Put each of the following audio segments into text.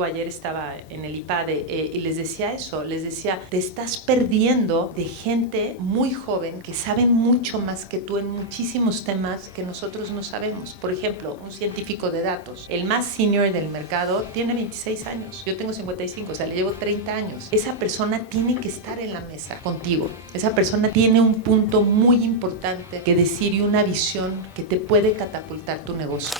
Ayer estaba en el IPADE y les decía eso, les decía, te estás perdiendo de gente muy joven que saben mucho más que tú en muchísimos temas que nosotros no sabemos. Por ejemplo, un científico de datos, el más senior del mercado, tiene 26 años, yo tengo 55, o sea, le llevo 30 años. Esa persona tiene que estar en la mesa contigo, esa persona tiene un punto muy importante que decir y una visión que te puede catapultar tu negocio.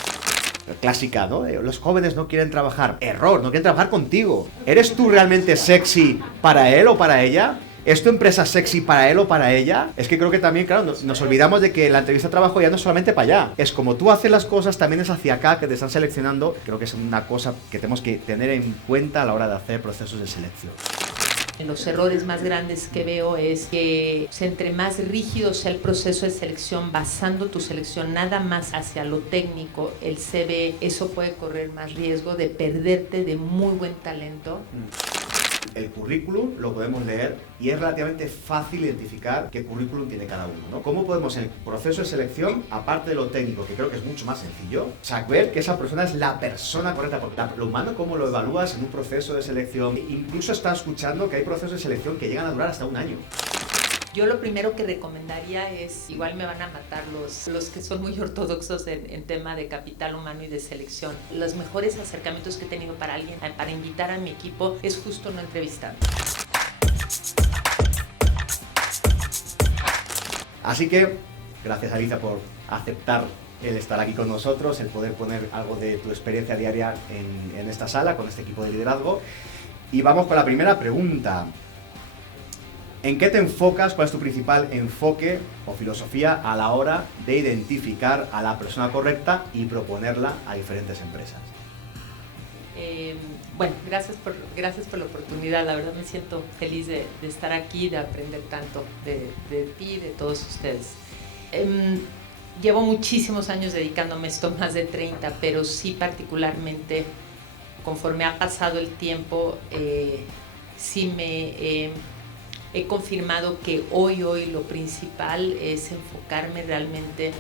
Clásica, ¿no? Los jóvenes no quieren trabajar. Error, no quieren trabajar contigo. ¿Eres tú realmente sexy para él o para ella? ¿Es tu empresa sexy para él o para ella? Es que creo que también, claro, nos olvidamos de que la entrevista de trabajo ya no es solamente para allá. Es como tú haces las cosas, también es hacia acá que te están seleccionando. Creo que es una cosa que tenemos que tener en cuenta a la hora de hacer procesos de selección. Los errores más grandes que veo es que entre más rígido sea el proceso de selección, basando tu selección nada más hacia lo técnico, el CV, eso puede correr más riesgo de perderte de muy buen talento. El currículum lo podemos leer y es relativamente fácil identificar qué currículum tiene cada uno, ¿no? ¿Cómo podemos en el proceso de selección, aparte de lo técnico, que creo que es mucho más sencillo, saber que esa persona es la persona correcta? Porque lo humano, ¿cómo lo evalúas en un proceso de selección? Incluso está escuchando que hay procesos de selección que llegan a durar hasta un año. Yo lo primero que recomendaría es, igual me van a matar los que son muy ortodoxos en tema de capital humano y de selección. Los mejores acercamientos que he tenido para alguien, para invitar a mi equipo, es justo no entrevistar. Así que, gracias Alicia por aceptar el estar aquí con nosotros, el poder poner algo de tu experiencia diaria en esta sala, con este equipo de liderazgo. Y vamos con la primera pregunta. ¿En qué te enfocas? ¿Cuál es tu principal enfoque o filosofía a la hora de identificar a la persona correcta y proponerla a diferentes empresas? Bueno, gracias por la oportunidad. La verdad me siento feliz de estar aquí, de aprender tanto de ti y de todos ustedes. Llevo muchísimos años dedicándome a esto, más de 30, pero sí particularmente, conforme ha pasado el tiempo, sí he confirmado que hoy lo principal es enfocarme realmente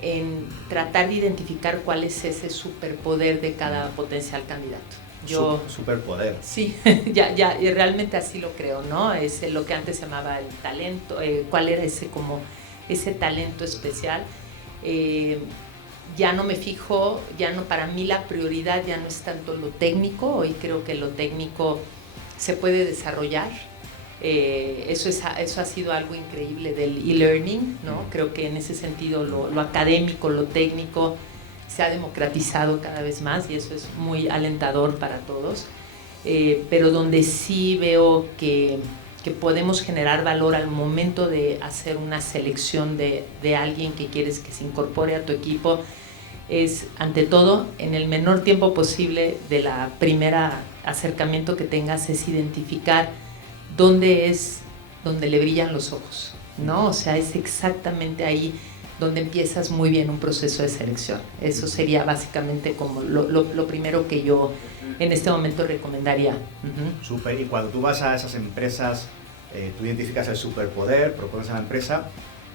en tratar de identificar cuál es ese superpoder de cada potencial candidato. Superpoder. Sí, ya, y realmente así lo creo, ¿no? Es lo que antes se llamaba el talento, cuál era ese talento especial. Ya no me fijo, para mí la prioridad ya no es tanto lo técnico, hoy creo que lo técnico se puede desarrollar. Eso ha sido algo increíble del e-learning, ¿no? Creo que en ese sentido lo académico, lo técnico se ha democratizado cada vez más y eso es muy alentador para todos, pero donde sí veo que podemos generar valor al momento de hacer una selección de alguien que quieres que se incorpore a tu equipo es, ante todo, en el menor tiempo posible de la primera acercamiento que tengas, es identificar dónde le brillan los ojos, ¿no? O sea, es exactamente ahí donde empiezas muy bien un proceso de selección. Eso sería básicamente como lo primero que yo en este momento recomendaría. Súper, y cuando tú vas a esas empresas, tú identificas el superpoder, propones a la empresa.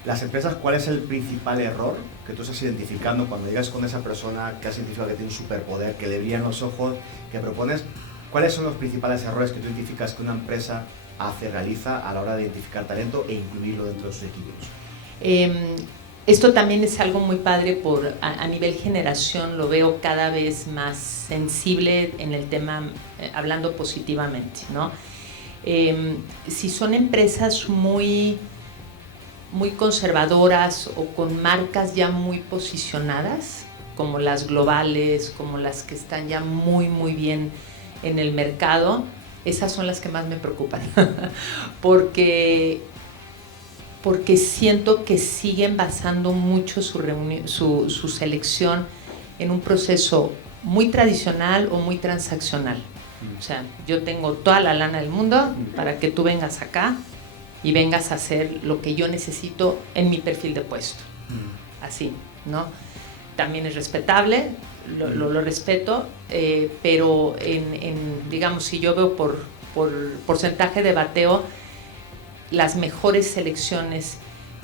Las empresas, ¿cuál es el principal error que tú estás identificando cuando llegas con esa persona que has identificado que tiene un superpoder, que le brillan los ojos, que propones? ¿Cuáles son los principales errores que tú identificas que una empresa realiza a la hora de identificar talento e incluirlo dentro de sus equipos? Esto también es algo muy padre a nivel generación, lo veo cada vez más sensible en el tema, hablando positivamente, ¿no? Si son empresas muy conservadoras o con marcas ya muy posicionadas, como las globales, como las que están ya muy bien en el mercado, esas son las que más me preocupan, porque siento que siguen basando mucho su selección en un proceso muy tradicional o muy transaccional. O sea, yo tengo toda la lana del mundo para que tú vengas acá y vengas a hacer lo que yo necesito en mi perfil de puesto. Así, ¿no? También es respetable, lo respeto, pero digamos, si yo veo por porcentaje de bateo, las mejores selecciones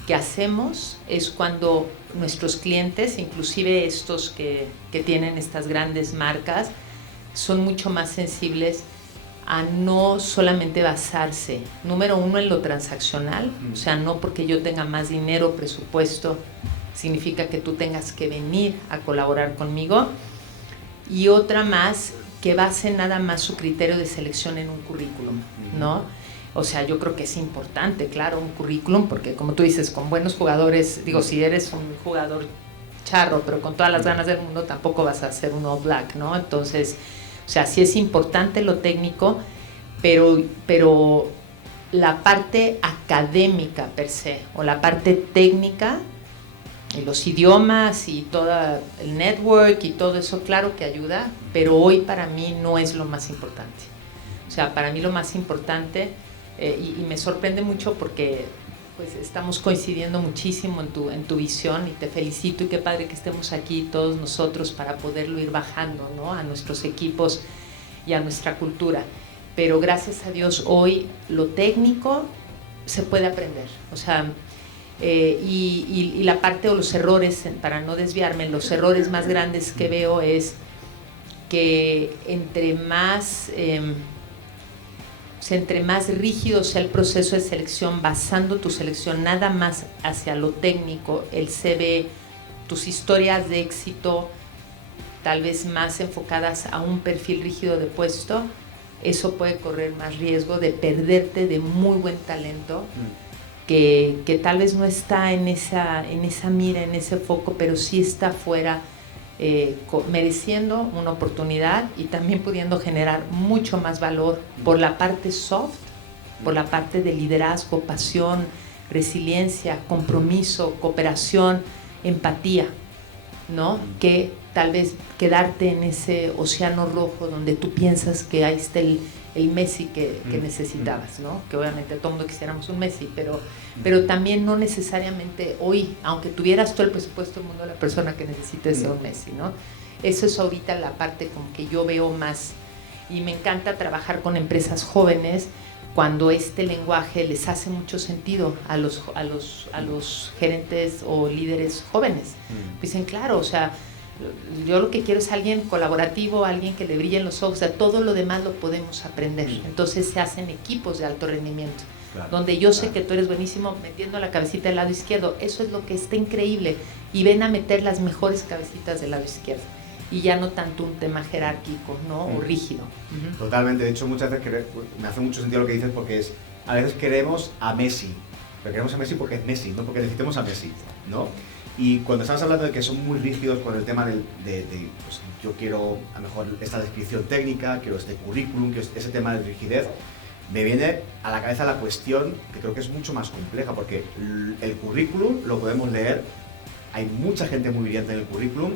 que hacemos es cuando nuestros clientes, inclusive estos que tienen estas grandes marcas, son mucho más sensibles a no solamente basarse, número uno, en lo transaccional, o sea, no porque yo tenga más dinero, presupuesto, significa que tú tengas que venir a colaborar conmigo, y otra más, que base nada más su criterio de selección en un currículum, ¿no? O sea, yo creo que es importante, claro, un currículum, porque como tú dices, con buenos jugadores, digo, si eres un jugador charro, pero con todas las ganas del mundo, tampoco vas a ser un All Black, ¿no? Entonces, o sea, sí es importante lo técnico, pero la parte académica per se, o la parte técnica, y los idiomas y todo el network y todo eso, claro que ayuda, pero hoy para mí no es lo más importante. O sea, para mí lo más importante, y me sorprende mucho porque pues estamos coincidiendo muchísimo en tu visión, y te felicito, y qué padre que estemos aquí todos nosotros para poderlo ir bajando, ¿no?, a nuestros equipos y a nuestra cultura. Pero gracias a Dios hoy lo técnico se puede aprender, o sea, y la parte o los errores, para no desviarme, los errores más grandes que veo es que entre más rígido sea el proceso de selección, basando tu selección nada más hacia lo técnico, el CV, tus historias de éxito, tal vez más enfocadas a un perfil rígido de puesto, eso puede correr más riesgo de perderte de muy buen talento que tal vez no está en esa mira, en ese foco, pero sí está fuera, mereciendo una oportunidad y también pudiendo generar mucho más valor por la parte soft, por la parte de liderazgo, pasión, resiliencia, compromiso, cooperación, empatía, ¿no? Que tal vez quedarte en ese océano rojo donde tú piensas que ahí está el Messi que necesitabas, ¿no? Que obviamente todo el mundo quisiéramos un Messi, pero también no necesariamente hoy, aunque tuvieras todo el presupuesto del mundo, la persona que necesita es un Messi, ¿no? Eso es ahorita la parte como que yo veo más, y me encanta trabajar con empresas jóvenes cuando este lenguaje les hace mucho sentido a los gerentes o líderes jóvenes. Dicen, claro, o sea, yo lo que quiero es alguien colaborativo, alguien que le brillen los ojos, o sea, todo lo demás lo podemos aprender. Entonces se hacen equipos de alto rendimiento, claro, donde yo sé que tú eres buenísimo metiendo la cabecita del lado izquierdo, eso es lo que está increíble, y ven a meter las mejores cabecitas del lado izquierdo, y ya no tanto un tema jerárquico, ¿no? O rígido. Totalmente, de hecho muchas veces me hace mucho sentido lo que dices, porque a veces queremos a Messi, pero queremos a Messi porque es Messi, no porque necesitemos a Messi, ¿no? Y cuando estamos hablando de que son muy rígidos con el tema de pues, yo quiero a lo mejor esta descripción técnica, quiero este currículum, quiero ese tema de rigidez, me viene a la cabeza la cuestión que creo que es mucho más compleja, porque el currículum lo podemos leer, hay mucha gente muy brillante en el currículum,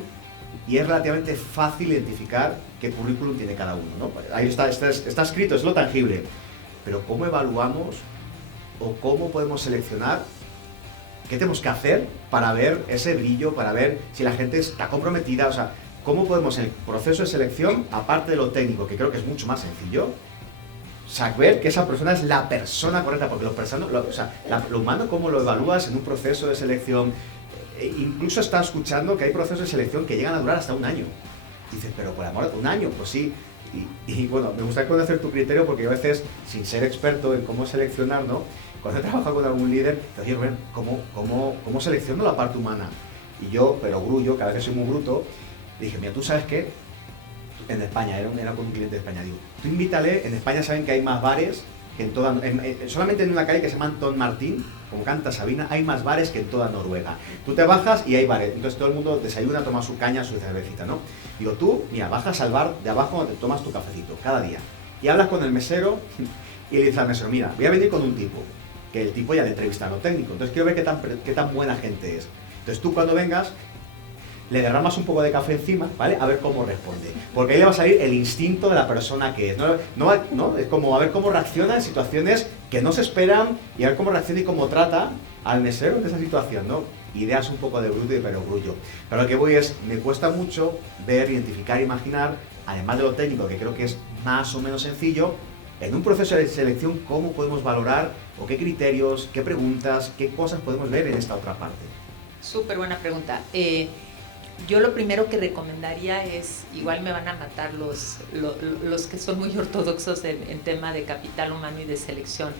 y es relativamente fácil identificar qué currículum tiene cada uno, ¿no? Ahí está escrito, es lo tangible, pero ¿cómo evaluamos o cómo podemos seleccionar? ¿Qué tenemos que hacer para ver ese brillo, para ver si la gente está comprometida? O sea, ¿cómo podemos en el proceso de selección, aparte de lo técnico, que creo que es mucho más sencillo, saber que esa persona es la persona correcta? Porque lo humano, ¿cómo lo evalúas en un proceso de selección? Incluso está escuchando que hay procesos de selección que llegan a durar hasta un año. Dices, pero por amor, un año, pues sí. Y bueno, me gustaría conocer tu criterio, porque yo a veces, sin ser experto en cómo seleccionar, ¿no? Cuando he trabajado con algún líder, te digo, ¿cómo selecciono la parte humana? Y yo, pero grullo, que a veces soy muy bruto, dije, mira, ¿tú sabes qué? En España, era con un cliente de España, digo, tú invítale, en España saben que hay más bares que en toda, solamente en una calle que se llama Antón Martín, como canta Sabina, hay más bares que en toda Noruega. Tú te bajas y hay bares, entonces todo el mundo desayuna, toma su caña, su cervecita, ¿no? Digo, tú, mira, bajas al bar de abajo donde tomas tu cafecito, cada día, y hablas con el mesero, y le dices al mesero, mira, voy a venir con un tipo, que el tipo ya le entrevista a lo técnico, entonces quiero ver qué tan buena gente es. Entonces tú cuando vengas, le derramas un poco de café encima, ¿vale? A ver cómo responde. Porque ahí le va a salir el instinto de la persona que es. No, es como a ver cómo reacciona en situaciones que no se esperan, y a ver cómo reacciona y cómo trata al mesero en esa situación, ¿no? Ideas un poco de bruto y pero grullo. Pero lo que voy es, me cuesta mucho ver, identificar, imaginar, además de lo técnico, que creo que es más o menos sencillo, en un proceso de selección, cómo podemos valorar, o qué criterios, qué preguntas, qué cosas podemos ver en esta otra parte. Súper buena pregunta. Yo lo primero que recomendaría es, igual me van a matar los que son muy ortodoxos en tema de capital humano y de selección.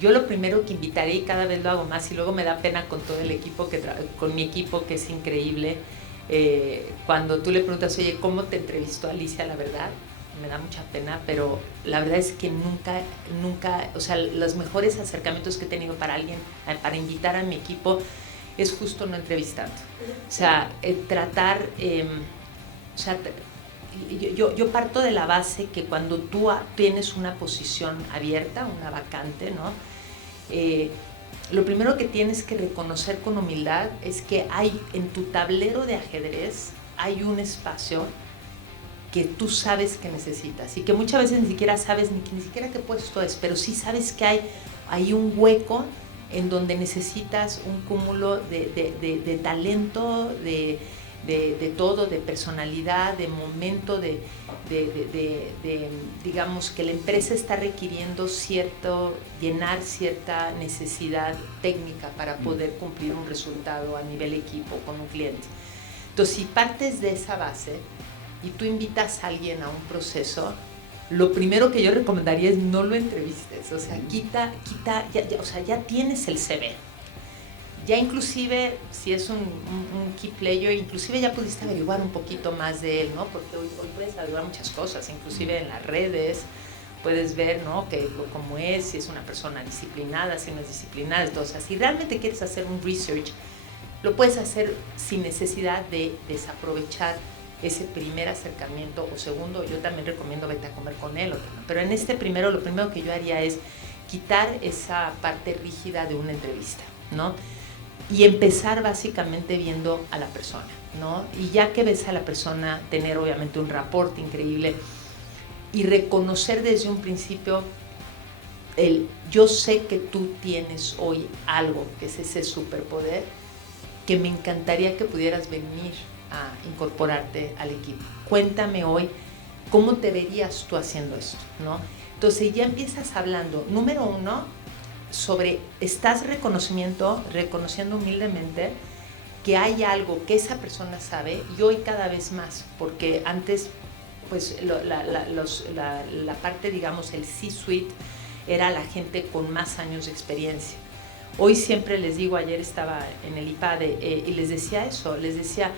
Yo lo primero que invitaría, y cada vez lo hago más, y luego me da pena con todo el equipo, con mi equipo que es increíble, cuando tú le preguntas, oye, ¿cómo te entrevistó Alicia? La verdad, me da mucha pena, pero la verdad es que nunca, o sea, los mejores acercamientos que he tenido para alguien, para invitar a mi equipo, es justo no entrevistando. O sea, tratar, o sea, yo parto de la base que cuando tú tienes una posición abierta, una vacante, ¿no? Lo primero que tienes que reconocer con humildad es que hay en tu tablero de ajedrez, hay un espacio que tú sabes que necesitas y que muchas veces ni siquiera sabes ni siquiera qué puesto es, pero sí sabes que hay un hueco en donde necesitas un cúmulo de talento, de todo, de personalidad, de momento, digamos que la empresa está requiriendo llenar cierta necesidad técnica para poder cumplir un resultado a nivel equipo con un cliente. Entonces, si partes de esa base y tú invitas a alguien a un proceso, lo primero que yo recomendaría es no lo entrevistes, o sea, o sea, ya tienes el CV. Ya inclusive, si es un key player, inclusive ya pudiste averiguar un poquito más de él, ¿no? Porque hoy puedes averiguar muchas cosas, inclusive en las redes puedes ver, ¿no? Cómo es, si es una persona disciplinada, si no es disciplinada, entonces, o sea, si realmente quieres hacer un research, lo puedes hacer sin necesidad de desaprovechar ese primer acercamiento, o segundo, yo también recomiendo vete a comer con él, pero en este primero, lo primero que yo haría es quitar esa parte rígida de una entrevista, ¿no? Y empezar básicamente viendo a la persona, ¿no? Y ya que ves a la persona, tener obviamente un rapport increíble y reconocer desde un principio yo sé que tú tienes hoy algo, que es ese superpoder, que me encantaría que pudieras venir a incorporarte al equipo. Cuéntame hoy cómo te verías tú haciendo esto, ¿no? Entonces ya empiezas hablando, número uno, sobre estás reconociendo humildemente que hay algo que esa persona sabe y hoy cada vez más, porque antes pues la parte, digamos, el C-suite era la gente con más años de experiencia. Hoy siempre les digo, ayer estaba en el IPADE y les decía eso, les decía,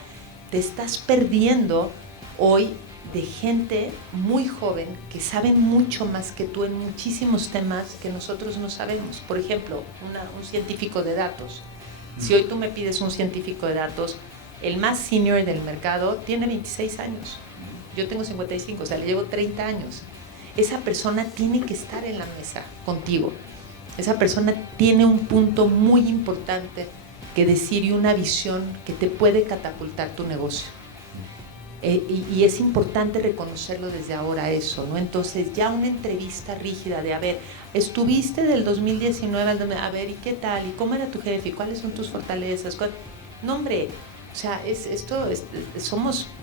te estás perdiendo hoy de gente muy joven que saben mucho más que tú en muchísimos temas que nosotros no sabemos. Por ejemplo, un científico de datos. Si hoy tú me pides un científico de datos, el más senior del mercado tiene 26 años. Yo tengo 55, o sea, le llevo 30 años. Esa persona tiene que estar en la mesa contigo. Esa persona tiene un punto muy importante que decir y una visión que te puede catapultar tu negocio. Y es importante reconocerlo desde ahora eso, ¿no? Entonces ya una entrevista rígida de, a ver, estuviste del 2019 al 2000, a ver, ¿y qué tal? ¿Y cómo era tu jefe? ¿Y cuáles son tus fortalezas? No, hombre, o sea,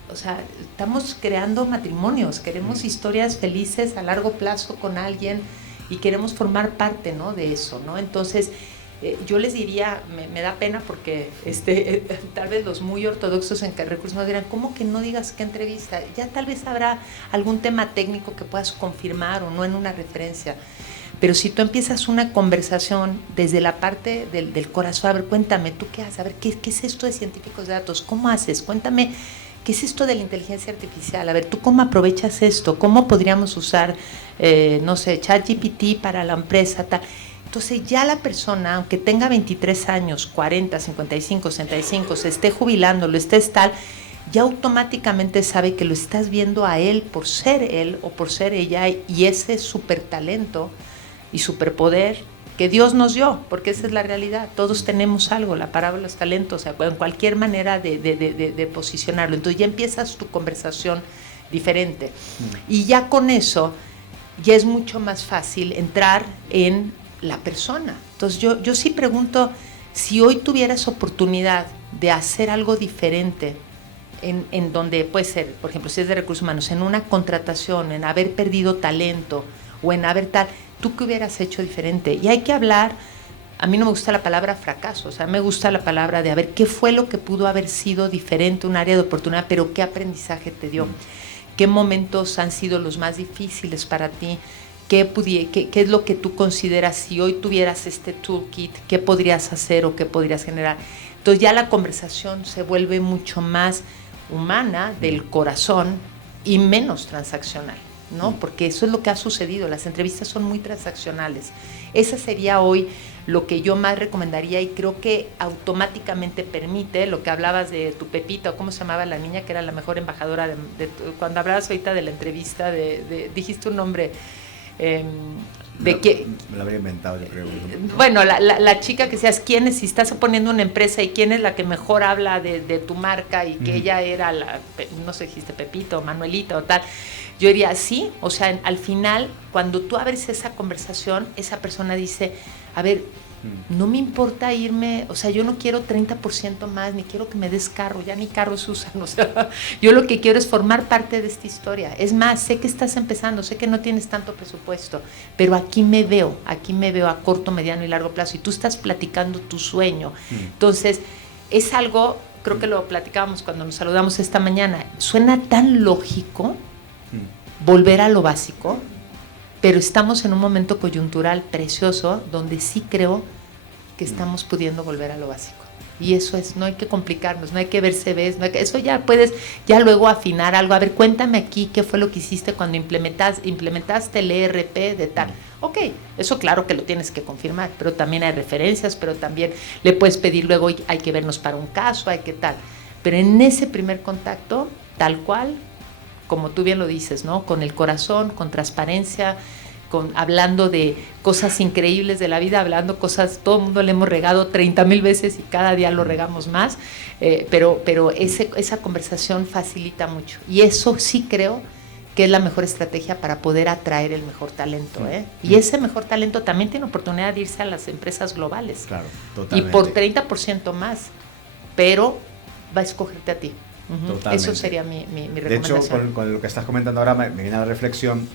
o sea, estamos creando matrimonios, queremos historias felices a largo plazo con alguien y queremos formar parte, ¿no? De eso, ¿no? Entonces, yo les diría, me da pena porque tal vez los muy ortodoxos en recursos humanos dirán, ¿cómo que no digas qué entrevista? Ya tal vez habrá algún tema técnico que puedas confirmar o no en una referencia, pero si tú empiezas una conversación desde la parte del corazón, a ver, cuéntame, ¿tú qué haces? A ver, ¿qué es esto de científicos de datos? ¿Cómo haces? Cuéntame, ¿qué es esto de la inteligencia artificial? A ver, ¿tú cómo aprovechas esto? ¿Cómo podríamos usar, no sé, ChatGPT para la empresa, tal? Entonces ya la persona, aunque tenga 23 años, 40, 55, 65, se esté jubilando, lo estés tal, ya automáticamente sabe que lo estás viendo a él por ser él o por ser ella y ese súper talento y superpoder que Dios nos dio, porque esa es la realidad. Todos tenemos algo, la parábola de los talentos, o sea, en cualquier manera de posicionarlo. Entonces ya empiezas tu conversación diferente. Y ya con eso, ya es mucho más fácil entrar en la persona. Entonces yo sí pregunto, si hoy tuvieras oportunidad de hacer algo diferente en donde puede ser, por ejemplo, si es de recursos humanos, en una contratación, en haber perdido talento o en haber tal, ¿tú qué hubieras hecho diferente? Y hay que hablar a mí no me gusta la palabra fracaso, o sea, me gusta la palabra de a ver qué fue lo que pudo haber sido diferente, un área de oportunidad, pero qué aprendizaje te dio, qué momentos han sido los más difíciles para ti, qué es lo que tú consideras si hoy tuvieras este toolkit, qué podrías hacer o qué podrías generar. Entonces ya la conversación se vuelve mucho más humana, del corazón, y menos transaccional, ¿no? Porque eso es lo que ha sucedido, las entrevistas son muy transaccionales. Esa sería hoy lo que yo más recomendaría, y creo que automáticamente permite lo que hablabas de tu Pepita, o cómo se llamaba la niña que era la mejor embajadora cuando hablabas ahorita de la entrevista, dijiste un nombre me lo habría inventado, yo creo. Bueno, la chica que seas, quién es, si estás poniendo una empresa y quién es la que mejor habla de tu marca, y que ella era no sé, dijiste Pepita o Manuelita o tal. Yo diría, sí, o sea, al final, cuando tú abres esa conversación, esa persona dice, a ver, no me importa irme, o sea, yo no quiero 30% más, ni quiero que me des carro, ya ni carros usan, o sea, yo lo que quiero es formar parte de esta historia. Es más, sé que estás empezando, sé que no tienes tanto presupuesto, pero aquí me veo a corto, mediano y largo plazo, y tú estás platicando tu sueño. Entonces, es algo, creo que lo platicábamos cuando nos saludamos esta mañana, suena tan lógico volver a lo básico, pero estamos en un momento coyuntural precioso donde sí creo que estamos pudiendo volver a lo básico. Y eso es, no hay que complicarnos, no hay que ver CVs, eso ya puedes, ya luego afinar algo. A ver, cuéntame aquí qué fue lo que hiciste cuando implementaste el ERP de tal. Ok, eso claro que lo tienes que confirmar, pero también hay referencias, pero también le puedes pedir luego, hay que vernos para un caso, hay que tal. Pero en ese primer contacto, tal cual, como tú bien lo dices, ¿no? Con el corazón, con transparencia, hablando de cosas increíbles de la vida, hablando cosas, todo el mundo le hemos regado 30,000 veces y cada día lo regamos más, pero esa conversación facilita mucho. Y eso sí creo que es la mejor estrategia para poder atraer el mejor talento, ¿eh? Y ese mejor talento también tiene oportunidad de irse a las empresas globales. Claro, totalmente. Y por 30% más, pero va a escogerte a ti. Eso sería mi recomendación. De hecho, con lo que estás comentando ahora me viene a la reflexión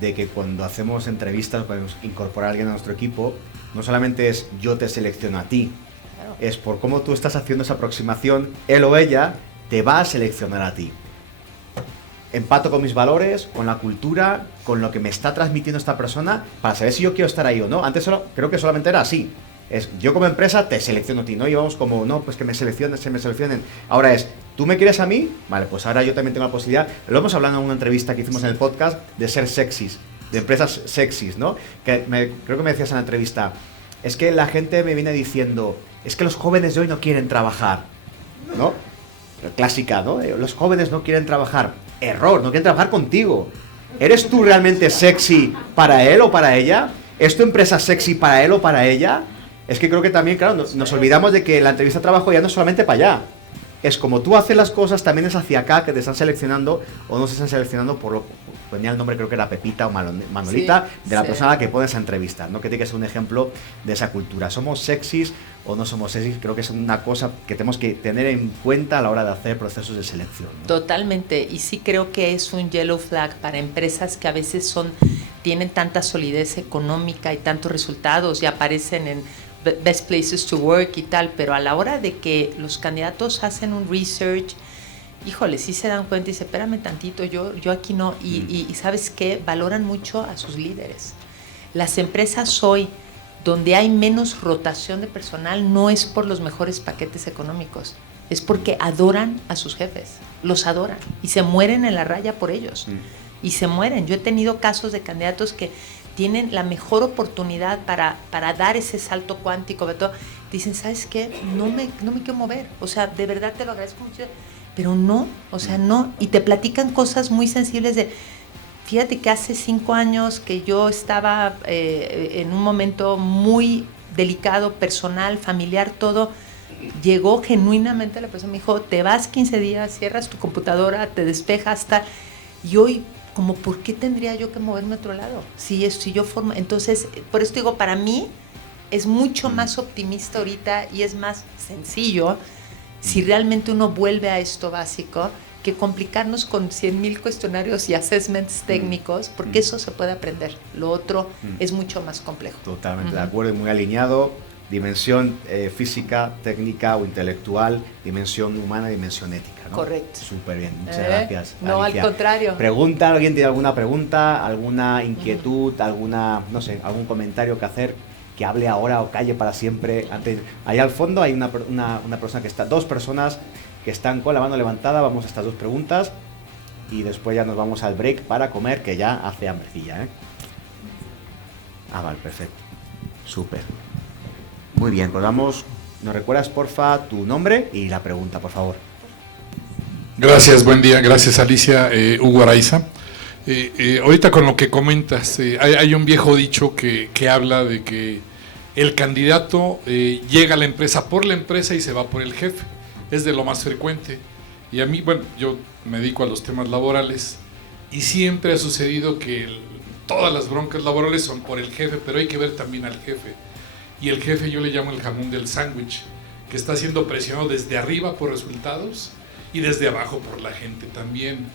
de que cuando hacemos entrevistas, podemos incorporar a alguien a nuestro equipo, no solamente es yo te selecciono a ti, claro, es por cómo tú estás haciendo esa aproximación, él o ella te va a seleccionar a ti. Empato con mis valores, con la cultura, con lo que me está transmitiendo esta persona, para saber si yo quiero estar ahí o no. Antes creo que solamente era así. Es yo como empresa te selecciono a ti, ¿no? Y vamos como, no, pues que me seleccionen. Ahora es, ¿tú me quieres a mí? Vale, pues ahora yo también tengo la posibilidad. Lo hemos hablado en una entrevista que hicimos en el podcast de ser sexys, de empresas sexys, ¿no? Creo que me decías en la entrevista, es que la gente me viene diciendo, es que los jóvenes de hoy no quieren trabajar, ¿no? Clásica, ¿no? Los jóvenes no quieren trabajar. Error, no quieren trabajar contigo. ¿Eres tú realmente sexy para él o para ella? ¿Es tu empresa sexy para él o para ella? Es que creo que también, claro, nos olvidamos de que la entrevista de trabajo ya no es solamente para allá. Es como tú haces las cosas, también es hacia acá, que te están seleccionando o no se están seleccionando ponía el nombre, creo que era Pepita o Manolita, sí, de la persona que pones a entrevistar, ¿no? Que tiene que ser un ejemplo de esa cultura. ¿Somos sexys o no somos sexys? Creo que es una cosa que tenemos que tener en cuenta a la hora de hacer procesos de selección, ¿no? Totalmente, y sí creo que es un yellow flag para empresas que a veces tienen tanta solidez económica y tantos resultados y aparecen en Best Places to Work y tal, pero a la hora de que los candidatos hacen un research, híjole, sí se dan cuenta y dicen, espérame tantito, yo aquí no, y ¿sabes qué? Valoran mucho a sus líderes. Las empresas hoy, donde hay menos rotación de personal, no es por los mejores paquetes económicos, es porque adoran a sus jefes, los adoran, y se mueren en la raya por ellos, y se mueren. Yo he tenido casos de candidatos que tienen la mejor oportunidad para dar ese salto cuántico, dicen, ¿sabes qué? No me quiero mover, o sea, de verdad te lo agradezco mucho, pero no, o sea, no, y te platican cosas muy sensibles de, fíjate que hace 5 años que yo estaba en un momento muy delicado, personal, familiar, todo, llegó genuinamente la persona, me dijo, te vas 15 días, cierras tu computadora, te despejas, tal, y hoy, como, ¿por qué tendría yo que moverme a otro lado? Si yo formo, entonces, por eso digo, para mí es mucho más optimista ahorita y es más sencillo si realmente uno vuelve a esto básico que complicarnos con 100,000 cuestionarios y assessments técnicos, porque eso se puede aprender. Lo otro es mucho más complejo. Totalmente de acuerdo y muy alineado. dimensión física, técnica o intelectual, dimensión humana, dimensión ética, ¿no? Correcto. Súper bien, muchas gracias. No, Alicia. al contrario. ¿Alguien tiene alguna pregunta, alguna inquietud, no sé, algún comentario que hacer? Que hable ahora o calle para siempre. Ahí al fondo hay una persona que está, dos personas que están con la mano levantada. Vamos a estas dos preguntas y después ya nos vamos al break para comer, que ya hace hambrecilla, ¿eh? Vale, perfecto. Súper. Muy bien, pues vamos. ¿Nos recuerdas, porfa, tu nombre y la pregunta, por favor? Gracias, buen día. Gracias, Alicia. Hugo Araiza. Ahorita con lo que comentas, hay un viejo dicho que habla de que el candidato llega a la empresa por la empresa y se va por el jefe. Es de lo más frecuente. Y a mí, bueno, yo me dedico a los temas laborales y siempre ha sucedido que todas las broncas laborales son por el jefe, pero hay que ver también al jefe. Y el jefe yo le llamo el jamón del sándwich, que está siendo presionado desde arriba por resultados y desde abajo por la gente también.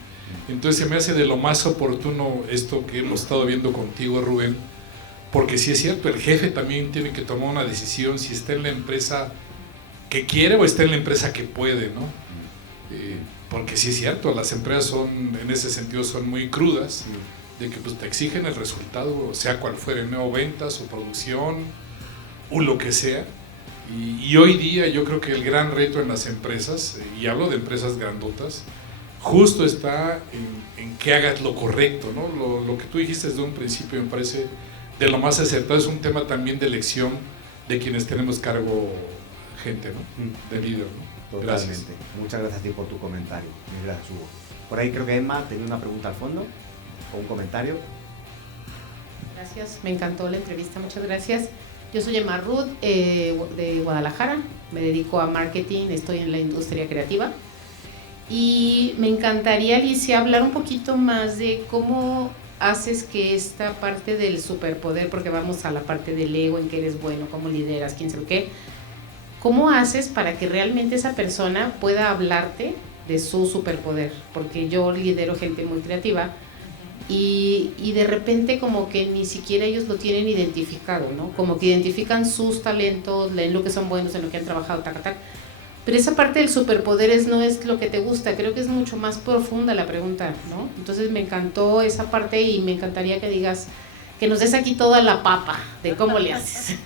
Entonces se me hace de lo más oportuno esto que hemos estado viendo contigo, Rubén, porque sí es cierto, el jefe también tiene que tomar una decisión si está en la empresa que quiere o está en la empresa que puede, ¿no? Porque sí es cierto, las empresas son, en ese sentido, son muy crudas, de que pues, te exigen el resultado, sea cual fuere, ¿no? Ventas o producción o lo que sea. Y hoy día yo creo que el gran reto en las empresas, y hablo de empresas grandotas, justo está en que hagas lo correcto, ¿no? Lo que tú dijiste desde un principio me parece de lo más acertado. Es un tema también de elección de quienes tenemos cargo gente, ¿no? De líder, ¿no? Totalmente. Gracias. Muchas gracias a ti por tu comentario. Gracias, Hugo. Por ahí creo que Emma tenía una pregunta al fondo o un comentario. Gracias, me encantó la entrevista, muchas gracias. Yo soy Emma Ruth, de Guadalajara, me dedico a marketing, estoy en la industria creativa y me encantaría, Alicia, hablar un poquito más de cómo haces que esta parte del superpoder, porque vamos a la parte del ego, en que eres bueno, cómo lideras, quién sabe qué, ¿cómo haces para que realmente esa persona pueda hablarte de su superpoder? Porque yo lidero gente muy creativa y de repente como que ni siquiera ellos lo tienen identificado, ¿no? Como que identifican sus talentos, en lo que son buenos, en lo que han trabajado, pero esa parte del superpoderes no es lo que te gusta, creo que es mucho más profunda la pregunta, ¿no? Entonces me encantó esa parte y me encantaría que digas, que nos des aquí toda la papa de cómo le haces.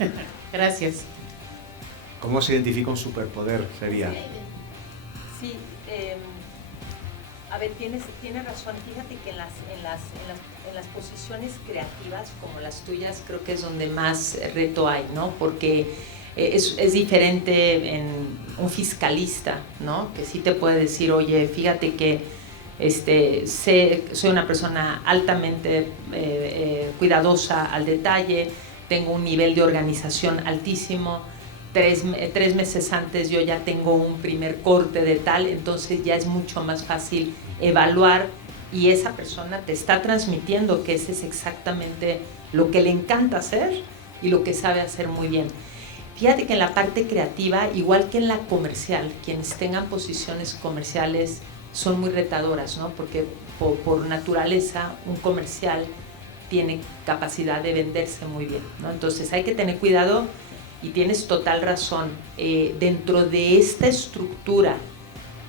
Gracias. ¿Cómo se identifica un superpoder? Sería. Sí, a ver, tienes razón. Fíjate que en las posiciones creativas como las tuyas creo que es donde más reto hay, ¿no? Porque es diferente en un fiscalista, ¿no? Que sí te puede decir, oye, fíjate que soy una persona altamente cuidadosa al detalle, tengo un nivel de organización altísimo, 3 meses antes yo ya tengo un primer corte de tal, entonces ya es mucho más fácil evaluar y esa persona te está transmitiendo que ese es exactamente lo que le encanta hacer y lo que sabe hacer muy bien. Fíjate que en la parte creativa, igual que en la comercial, quienes tengan posiciones comerciales son muy retadoras, ¿no? Porque por naturaleza un comercial tiene capacidad de venderse muy bien, ¿no? Entonces hay que tener cuidado. Y tienes total razón, dentro de esta estructura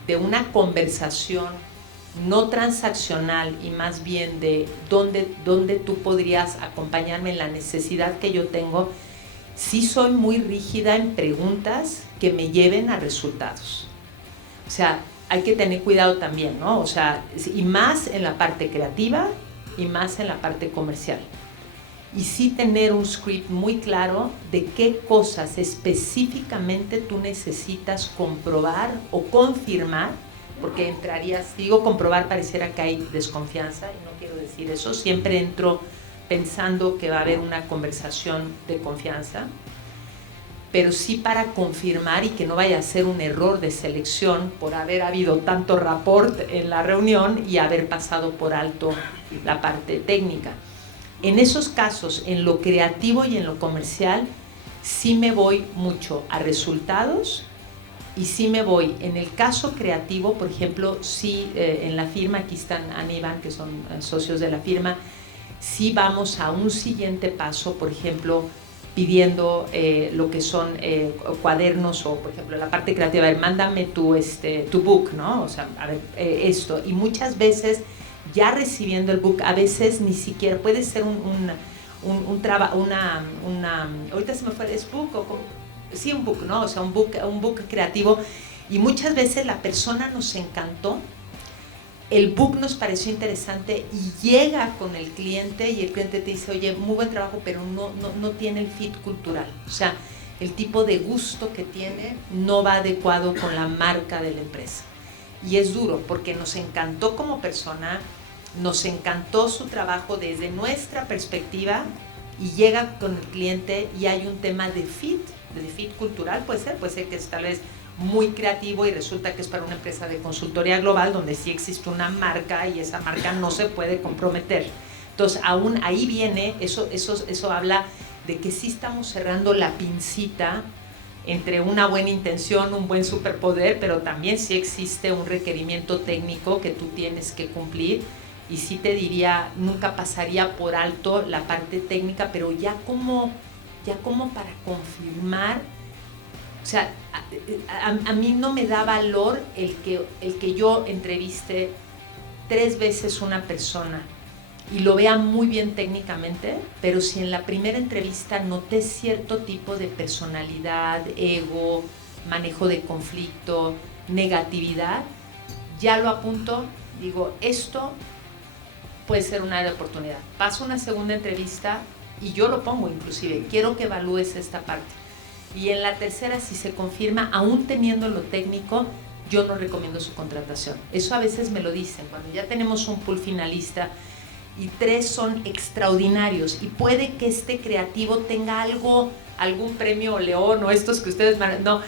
de una conversación no transaccional y más bien de dónde tú podrías acompañarme en la necesidad que yo tengo, sí soy muy rígida en preguntas que me lleven a resultados. O sea, hay que tener cuidado también, ¿no? O sea, y más en la parte creativa y más en la parte comercial. Y sí tener un script muy claro de qué cosas específicamente tú necesitas comprobar o confirmar, porque entrarías, digo comprobar, pareciera que hay desconfianza y no quiero decir eso, siempre entro pensando que va a haber una conversación de confianza, pero sí para confirmar y que no vaya a ser un error de selección por haber habido tanto rapport en la reunión y haber pasado por alto la parte técnica. En esos casos, en lo creativo y en lo comercial, sí me voy mucho a resultados y sí me voy. En el caso creativo, por ejemplo, sí en la firma, aquí están Ana y Iván, que son socios de la firma, sí vamos a un siguiente paso, por ejemplo, pidiendo lo que son cuadernos o, por ejemplo, la parte creativa, a ver, mándame tu book, ¿no? O sea, a ver, esto. Y muchas veces, ya recibiendo el book, a veces ni siquiera, puede ser ahorita se me fue, ¿es book o sí, un book, ¿no? O sea, un book creativo. Y muchas veces la persona nos encantó, el book nos pareció interesante y llega con el cliente y el cliente te dice, oye, muy buen trabajo, pero no tiene el fit cultural. O sea, el tipo de gusto que tiene no va adecuado con la marca de la empresa. Y es duro porque nos encantó como persona, nos encantó su trabajo desde nuestra perspectiva y llega con el cliente y hay un tema de fit cultural, puede ser que es tal vez muy creativo y resulta que es para una empresa de consultoría global donde sí existe una marca y esa marca no se puede comprometer. Entonces, aún ahí viene, eso habla de que sí estamos cerrando la pincita entre una buena intención, un buen superpoder, pero también sí existe un requerimiento técnico que tú tienes que cumplir y sí te diría, nunca pasaría por alto la parte técnica, pero ya como para confirmar. O sea, a mí no me da valor el que yo entreviste 3 veces una persona y lo vea muy bien técnicamente, pero si en la primera entrevista noté cierto tipo de personalidad, ego, manejo de conflicto, negatividad, ya lo apunto, digo, esto puede ser una área de oportunidad. Paso una segunda entrevista y yo lo pongo inclusive, quiero que evalúes esta parte. Y en la tercera, si se confirma, aún teniendo lo técnico, yo no recomiendo su contratación. Eso a veces me lo dicen, cuando ya tenemos un pool finalista y 3 son extraordinarios y puede que este creativo tenga algún premio León o estos que ustedes no.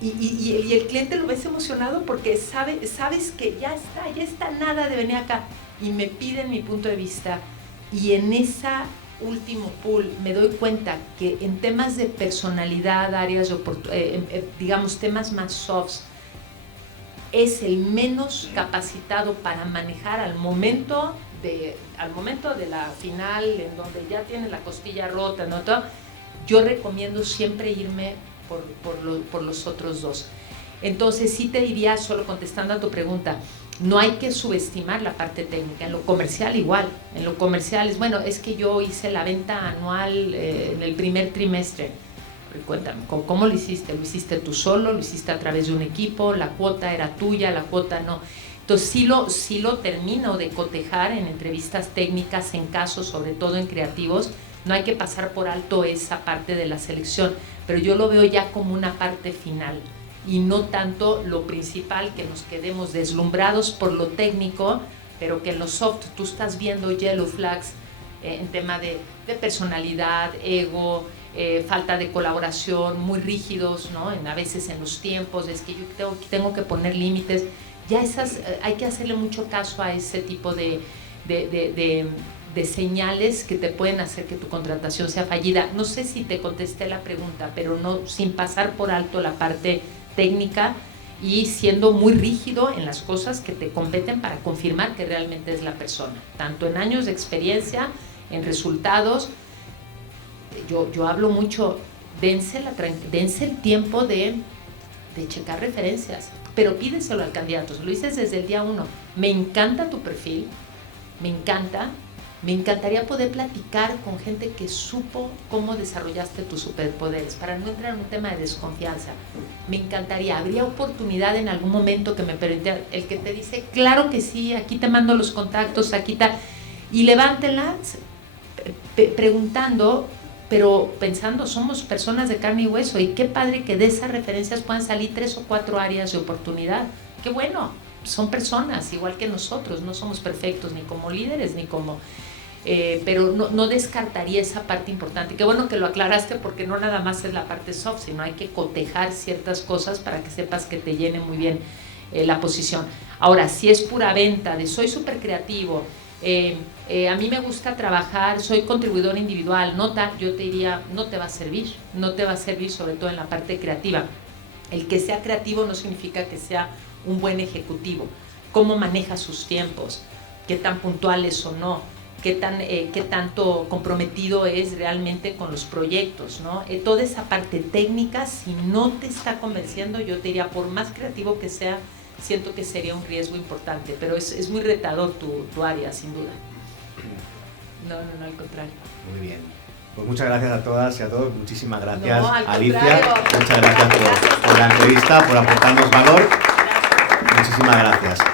Y el cliente lo ves emocionado porque sabes que ya está nada de venir acá. Y me piden mi punto de vista y en esa último pool me doy cuenta que en temas de personalidad, áreas de digamos temas más softs, es el menos capacitado para manejar al momento de la final, en donde ya tiene la costilla rota, ¿no? Yo recomiendo siempre irme por los otros 2. Entonces sí te diría, solo contestando a tu pregunta, no hay que subestimar la parte técnica. En lo comercial igual, en lo comercial es, bueno, es que yo hice la venta anual en el primer trimestre. Cuéntame, ¿cómo lo hiciste? ¿Lo hiciste tú solo? ¿Lo hiciste a través de un equipo? ¿La cuota era tuya? ¿La cuota no? Entonces sí lo termino de cotejar en entrevistas técnicas, en casos, sobre todo en creativos. No hay que pasar por alto esa parte de la selección, pero yo lo veo ya como una parte final y no tanto lo principal, que nos quedemos deslumbrados por lo técnico, pero que en lo soft tú estás viendo yellow flags en tema de personalidad, ego, falta de colaboración, muy rígidos, ¿no? A veces en los tiempos, es que yo tengo que poner límites. Ya hay que hacerle mucho caso a ese tipo de señales que te pueden hacer que tu contratación sea fallida. No sé si te contesté la pregunta, pero no sin pasar por alto la parte técnica y siendo muy rígido en las cosas que te competen para confirmar que realmente es la persona, tanto en años de experiencia, en resultados. Yo hablo mucho, dense el tiempo de checar referencias, pero pídeselo al candidato, lo dices desde el día 1. Me encanta tu perfil, me encantaría poder platicar con gente que supo cómo desarrollaste tus superpoderes, para no entrar en un tema de desconfianza. Me encantaría, habría oportunidad en algún momento que me permitiera, el que te dice, claro que sí, aquí te mando los contactos, aquí tal, y levántenlas preguntando, pero pensando, somos personas de carne y hueso, y qué padre que de esas referencias puedan salir 3 o 4 áreas de oportunidad. Qué bueno, son personas igual que nosotros, no somos perfectos ni como líderes ni como... pero no descartaría esa parte importante. Qué bueno que lo aclaraste, porque no nada más es la parte soft, sino hay que cotejar ciertas cosas para que sepas que te llene muy bien la posición. Ahora, si es pura venta de soy súper creativo, a mí me gusta trabajar, soy contribuidor individual, yo te diría, no te va a servir, sobre todo en la parte creativa. El que sea creativo no significa que sea un buen ejecutivo. Cómo maneja sus tiempos, qué tan puntuales o no, qué tanto comprometido es realmente con los proyectos, ¿no? Toda esa parte técnica, si no te está convenciendo, yo te diría, por más creativo que sea, siento que sería un riesgo importante, pero es muy retador tu área, sin duda. No, al contrario. Muy bien. Pues muchas gracias a todas y a todos. Muchísimas gracias, No, al Alicia. contrario. Muchas gracias por la entrevista, por aportarnos valor. Muchísimas gracias.